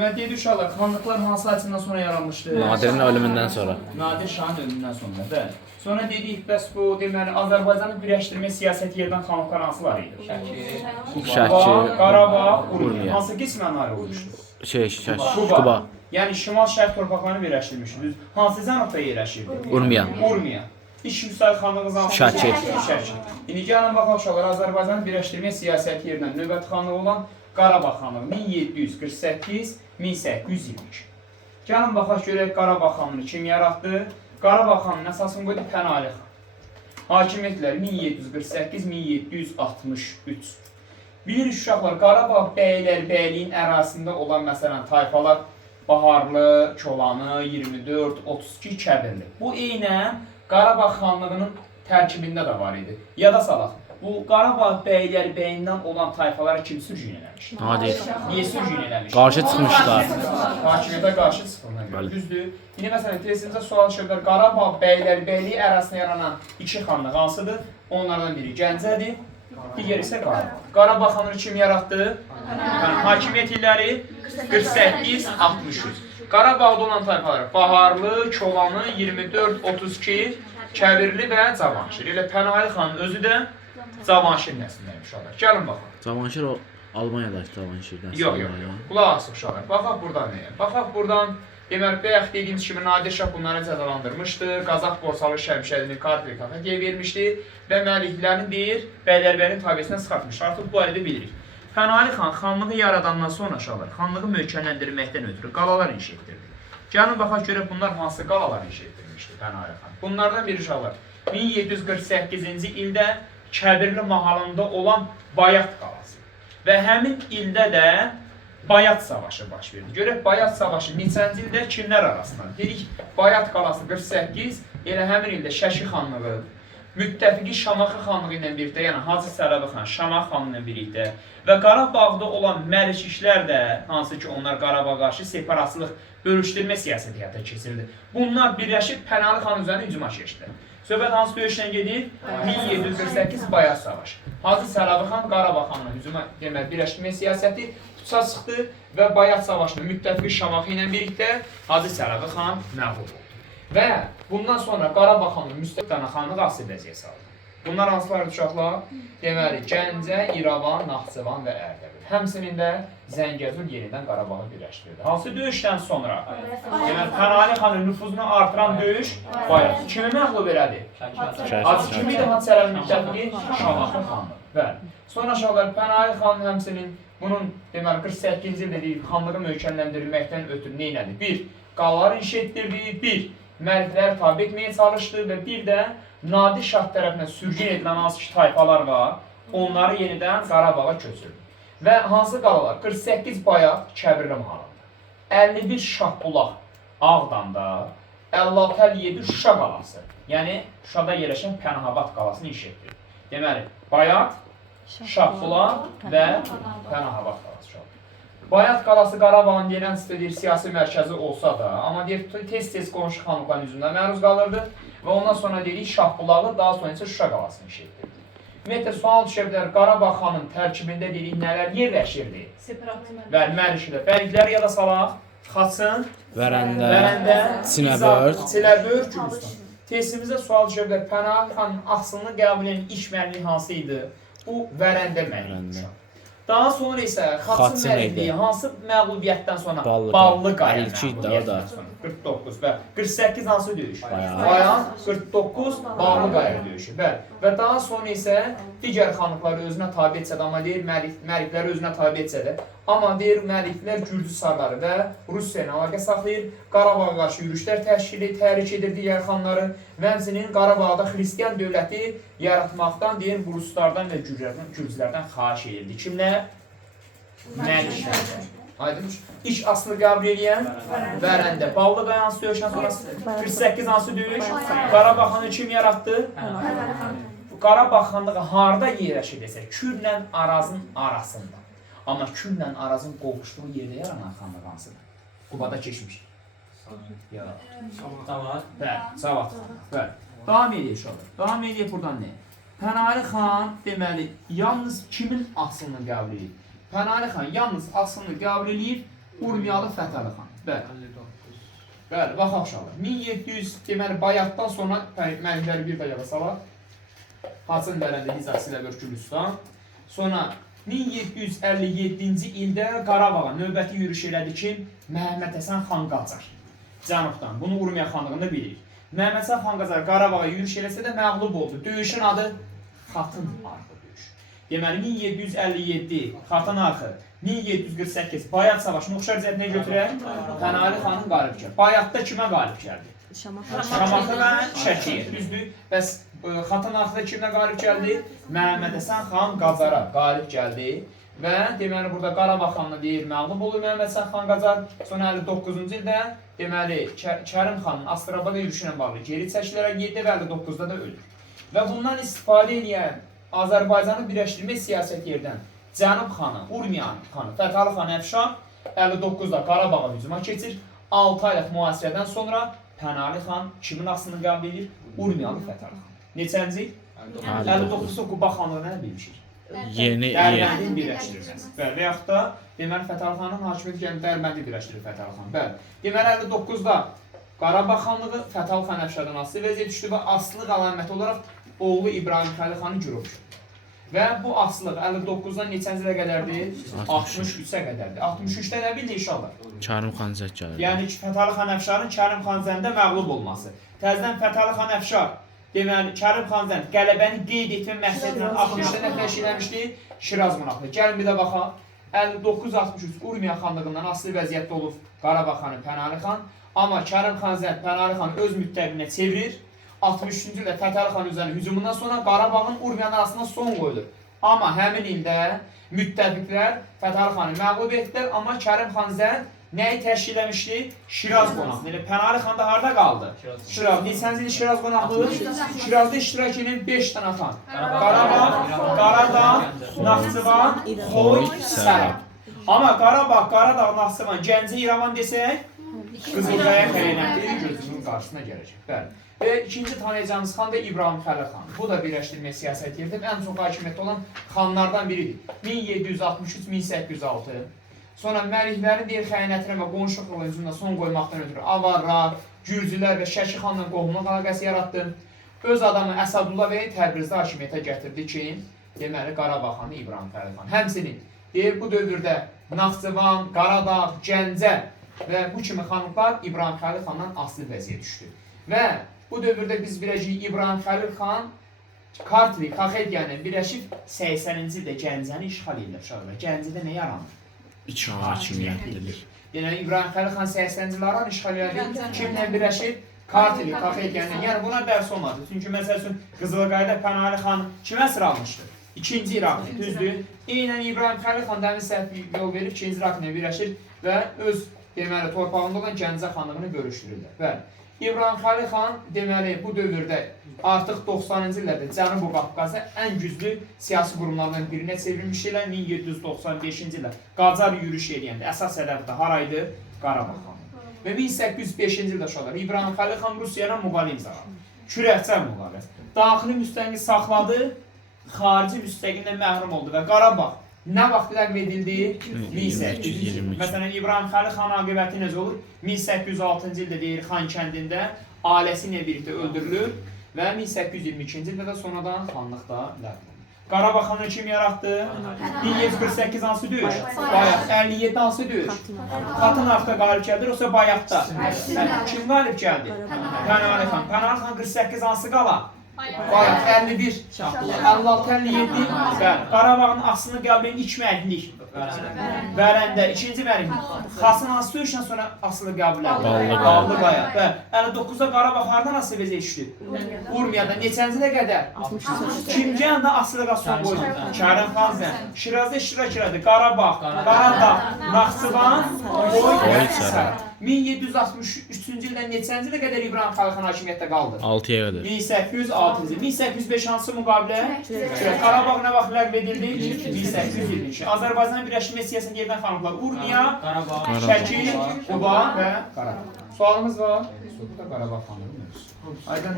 Demək deyir uşaqlar, xanlıqlar hansı hadisədən sonra yaranmışdı? Nadirin ölümündən sonra. Nadir Şahın ölümündən sonra, bəli. Sonra dedik, bəs bu deməli Azərbaycanı birləşdirmə siyasəti yeridən xanlıqlar hansılar idi? Şəki, Qarabağ, Urmiya. Urmiya. Hansı qismən ayrı olmuşdu? şey, Şəki, Quba. Quba, Yəni şimal-şərq torpaqlarını birləşdirmişdi. Hansı cənubda yerləşirdi? Urmiya. Urmiya. İş müsait xanlığınız hansı? Şəki. Şəki. İndi gəlin baxaq uşaqlar, Azərbaycanı birləşdirmə siyasəti yerindən növbəti xanlığı olan Qarabağ xanlığı 1748-1822. Gəlin baxaq görək Qarabağ xanlığını kim yaratdı? Qarabağ xanlığının əsasını qoydu Pənali xan. Hakimiyyətləri 1748-1763. Bilirik uşaqlar, Qarabağ bəylər bəyliyin ərazisində olan məsələn tayfalar Baharlı, Kolanı, 24, 32 Kəbirli. Bu eynən Qarabağ xanlığının tərkibində də var idi. Yada salaq. Bu Qarabağ bəylər bəyindən olan tayfalara kim sürgün eləmiş? Nadir. Niyə sürgün eləmiş? Qarşı çıxmışlar. Hakimiyyətə qarşı. Bəli. Düzdür. İndi məsələn testimizə sual düşəblər. Qarabağ bəylər bəyliyi ərazisində yaranan iki xanlıq hansıdır? Onlardan biri Gəncədir, digəri isə Qarabağ. Qarabağ xanlığı kim yaratdı? Yəni, hakimiyyət illəri 48-63. Qarabağda olan tayfalar Baharlı, Kolanı, 24, 32, Kəbirli və Cavanşir. Elə Pənahili xanın özü də Cavanşir nəslindəymiş uşaqlar. Gəlin baxın. Cavanşir o Almaniyada Cavanşirdən. Yox, yox, yox. Qulaq asın uşaqlar. Baxaq buradan nəyə? Baxaq buradan Deməli, bayaq dediyimiz kimi Nadir Şah bunları cəzalandırmışdı. Qazaq borsalı Şəmşədini Kartli kafetiyə vermişdi və məliklərini deyir, bəylərbərin tabesindən çıxartmışdı. Artıq bu barədə bilirik. Fənali xan xanlığı yaradandan sonra uşaqlar xanlığı möhkəmləndirməkdən ötürü qalalar inşa etdirdi. Gəlin baxaq görək bunlar hansı qalalar inşa etdirmişdi Fənali xan. Bunlardan biri uşaqlar 1748-ci ildə Kəbirli mahalında olan Bayat qalası. Və həmin ildə də Bayat savaşı baş verdi. Görək Bayat savaşı neçənci ildə kimlər arasında? Dedik Bayat qalası 48, elə həmin ildə Şəki xanlığı, müttəfiqi Şamaxı xanlığı ilə birlikdə, yəni Hacı Sələbi xan Şamaxı xanlığı ilə birlikdə və Qarabağda olan Məlikişlər də, hansı ki onlar Qarabağa qarşı separatlıq bölüşdürmə siyasəti həyata keçirdi. Bunlar birləşib Pənahlı xan üzərinə hücuma keçdilər. Söhbət hansı döyüşdən gedir? 1748 Bayat savaşı. Hacı Sələbi xan Qarabağ xanına hücuma deməli birləşdirmə siyasəti tuta çıxdı və Bayat savaşında müttəfiqi Şamaxı ilə birlikdə Hacı Sələbi xan məğlub oldu. Və bundan sonra Qarabağ xanı müstəqil xanlıq asıl vəziyyət saldı. Bunlar hansılar uşaqlar? Deməli, Gəncə, İrəvan, Naxçıvan və Ərdəbil. Həmsinin də Zəngəzur yenidən Qarabağı birləşdirdi. Hansı döyüşdən sonra? Deməli, Pənali xanın nüfuzunu artıran döyüş bayaq kimi məğlub elədi? Hacı kimi idi Hacı Sələmin müttəfiqi Şamaxı xanı. Bəli. Sonra aşağılar Pənali xan həmsinin bunun deməli 48-ci ildə xanlığı möhkəmləndirilməkdən ötürü nə elədi? 1. Qalları inşa etdirdi. 1 müəlliflər tabe etməyə çalışdı və bir də Nadir Şah tərəfindən sürgün edilən hansı ki tayfalar var, onları yenidən Qarabağa köçürdü. Və hansı qalalar? 48 Bayat Kəbirli mahalında, 51 Şahbulaq Ağdamda, 56-57 Şuşa qalası, yəni Şuşada yerləşən Pənahabad qalasını iş etdi. Deməli, Bayat, Şahbulaq və Pənahabad qalası. Bayat qalası Qarabağın deyilən istədir siyasi mərkəzi olsa da, amma deyir tez-tez qonşu xanlıqların hücumuna məruz qalırdı və ondan sonra dedik Şahbulağı, daha sonra isə Şuşa qalasını inşa etdirdi. Ümumiyyətlə sual düşə bilər, Qarabağ xanın tərkibində dedik nələr yerləşirdi? Və Mərişdə bəliklər yada salaq, Xaçın, Vərəndə, Vərəndə, Sinəbörd. Sinəbörd, Gülüstan. Testimizdə sual düşə bilər, Pənah xanın axsını qəbul edən iş mənliyi hansı idi? Bu Vərəndə mənliyi. Daha sonra isə Xaçın Xaçın mənliyi idi. hansı məğlubiyyətdən sonra? Ballı Qaya. Qaya 52 idi o da. məğlubiyyətdən sonra. 49 və 48 hansı döyüş? Bayan. Bayan 49 Ballı Qaya döyüşü. Bəli. Və daha sonra isə digər xanlıqları özünə tabe etsə də, amma deyir Məlik, Məlikləri özünə tabe etsə də, amma deyir Məliklər Gürcüsarları və Rusiya ilə əlaqə saxlayır, Qarabağa qarşı yürüşlər təşkil edir, təhrik edir digər xanları və həmçinin Qarabağda xristian dövləti yaratmaqdan deyir bu ruslardan və Gürcülərdən, Gürcülərdən xahiş edirdi. Kimlər? Məliklər. Aydınmış. İlk aslı qəbul edən Vərəndə. Ballı qayansı döyüşdən sonra 48 hansı döyüş? Qarabağ xanı kim yaratdı? Qarabağ xanlığı harda yerləşir desə, Kürlə Arazın arasında. Amma Kürlə Arazın qovuşduğu yerdə yaranan xanlıq hansıdır? Qubada keçmiş. Ya. Tamam. Bəli, Savad xan. Bəli. Davam edək uşaqlar. Davam edək buradan nə? Pənali xan deməli yalnız kimin aslını qəbul edir? Pənali xan yalnız aslını qəbul edir Urmiyalı Fətəli xan. Bəli. Bəli, baxaq uşaqlar. 1700 deməli bayatdan sonra mənimləri bir də yada salaq. Hacın dərəndə hizası ilə Gürcüstan. Sonra 1757-ci ildə Qarabağa növbəti yürüş elədi ki, Məhəmməd Həsən xan Qacar. Cənubdan. Bunu Urmiya xanlığında bilirik. Məhəmməd Həsən xan Qacar Qarabağa yürüş eləsə də məğlub oldu. Döyüşün adı Xatın Arxı döyüşü. Deməli 1757 Xatın Arxı, 1748 Bayat savaşını oxşar cəhətinə götürək. Pənali xanın qalib gəldi. Bayatda kimə qalib gəldi? Şamaxı və Şəkiyə, düzdür? Bəs Xatan Axıda kimə qalib gəldi? Məhəmməd Həsən xan Qacara qalib gəldi. Və deməli burada Qarabağ xanını deyir, məğlub olur Məhəmməd Həsən xan Qacar. Sonra 59-cu ildə deməli Kə- Kərim xanın Astrabada yürüşü bağlı geri çəkilərək 7 və 59-da da ölür. Və bundan istifadə edən Azərbaycanı birləşdirmək siyasət yerdən Cənub xanı, Urmiyan xanı, Fətəli xan Əfşar 59-da Qarabağa hücuma keçir. 6 aylıq mühasirədən sonra Pənali xan kimin aslını qəbul edir? Urmiyalı Fətəli xan. Neçənci? 59-da Quba xanlığına nə bilmişik? Yeni Dərbəndin birləşdirilməsi. Bəli, və yaxud da deməli Fətəli xanın hakimiyyəti gəlib Dərbəndi birləşdirir Fətəli xan. Bəli. Deməli 59-da Qarabağ xanlığı Fətəli xan Əfşardan asılı vəziyyət düşdü və aslılıq əlaməti olaraq oğlu İbrahim Xəlil xanı gürüb. Və bu aslılıq 59-dan neçənci ilə qədərdir? 63-ə qədərdir. 63-də nə bildi inşallah? Kərim xan Zəkkar. Yəni ki, Fətəli xan Əfşarın Kərim xan Zəndə məğlub olması. Təzədən Fətəli xan Əfşar deməli Kərim xan Zənd qələbəni qeyd etmə məqsədi ilə 60-da nə təşkil eləmişdi? Şiraz münaqişə. Gəlin bir də baxaq. 59-63 Urmiya xanlığından asılı vəziyyətdə olub Qarabağ xanı Pənali xan. Amma Kərim xan Zənd Pənali xanı öz müttəqinə çevirir. 63-cü ildə Fətəli xan üzərinə hücumundan sonra Qarabağın Urmiyanın arasına son qoyulur. Amma həmin ildə müttəfiqlər Fətəli xanı məğlub etdilər, amma Kərim xan Zənd nəyi təşkil eləmişdi? Şiraz qonaqlığı. Yəni Pənali xan da harda qaldı? Şiraz. Neçənci ildə Şiraz qonaqlığı? Şirazda iştirak edən 5 dənə xan. Qarabağ, Qaradağ, Naxçıvan, Xoy, Sərab. Amma Qarabağ, Qaradağ, Naxçıvan, Gəncə, İrəvan desək, Qızılqaya xəyanəti gözümüzün qarşısına gələcək. Bəli. Və ikinci tanıyacağımız xan da İbrahim Xəlil xan. Bu da birləşdirmə siyasət yerində ən çox hakimiyyətdə olan xanlardan biridir. 1763-1806. Sonra Məliklərin deyir xəyanətinə və qonşu qılıncına son qoymaqdan ötürü Avarra, Gürcülər və Şəki xanla qohumluq əlaqəsi yaratdı. Öz adamı Əsədullah bəyi Təbrizdə hakimiyyətə gətirdi ki, deməli Qarabağ İbrahim Xəlil xan. Həmçinin deyir bu dövrdə Naxçıvan, Qaradağ, Gəncə və bu kimi xanlıqlar İbrahim Xəlil xandan asılı vəziyyət düşdü. Və bu dövrdə biz biləcəyik İbrahim Xəlil xan Kartli, Kaxetyanla birləşib 80-ci ildə Gəncəni işğal edirlər uşaqlar. Gəncədə nə yaranır? İki hakimiyyətlidir. Yəni İbrahim Xəlil xan 80-ci illərin işğal edir. Kimlə birləşib? Kartli, Kaxetyanla. Yəni buna dərs olmadı. Çünki məsəl üçün Qızılqayda Pənali xan kimə əsir almışdı? İkinci İraqlı, düzdür? Eynən İbrahim Xəlil xan dəmin səhv yol verib ikinci İraqla birləşir və öz deməli torpağında olan Gəncə xanlığını görüşdürürlər. Bəli. İbrahim Xəlil xan deməli bu dövrdə artıq 90-cı illərdə Cənubi Qafqazda ən güclü siyasi qurumlardan birinə çevrilmişdilər 1795-ci ildə Qacar yürüş eləyəndə əsas hədəf də haraydı? Qarabağ xanlığı. Və 1805-ci ildə uşaqlar İbrahim Xəlil xan Rusiya ilə müqavilə imzaladı. Kürəkçə müqaviləsi. Daxili müstəqil saxladı, xarici müstəqildən məhrum oldu və Qarabağ nə vaxt ləğv edildi? 1822. Məsələn İbrahim Xəlil xan aqibəti necə olur? 1806-cı ildə deyir Xan kəndində ailəsi ilə birlikdə öldürülür və 1822-ci ildə də sonradan xanlıqda ləğv. Qarabağ xanı kim yaratdı? 1748 hansı döyüş? Bayaq. 57 hansı döyüş? Xatın arxda qalib gəldi, yoxsa bayaqda? Kim qalib gəldi? Pənali xan. Pənali xan 48 hansı qala? Bayaq 51. 56 57. Bəli. Qarabağın aslını qəbul edən ilk müəlliflik. Vərəndə ikinci müəllif. Xasın hansı döyüşdən sonra asılı qəbul edildi? Ballı qaya. Bəli. 59-da Qarabağ hardan vəziyyətə düşdü? Urmiyada neçənci ilə qədər? Kimcə anda asılığa son qoydu? Kərim xan Zən. Şirazda iştirak elədi. Qarabağ, Qaradağ, Naxçıvan, Qoy. 1763-cü ildən neçənci ilə qədər İbrahim xan hakimiyyətdə qaldı? 6-ya qədər. 1806-cı, 1805 hansı müqavilə? Qarabağ nə vaxt ləğv edildi? 1822. Azərbaycan birləşmə siyasətində yeridən xanlıqlar Urmiya, Qarabağ. Şəki, Quba və Qarabağ. Sualımız var. Qarabağ mövzusu. Aydın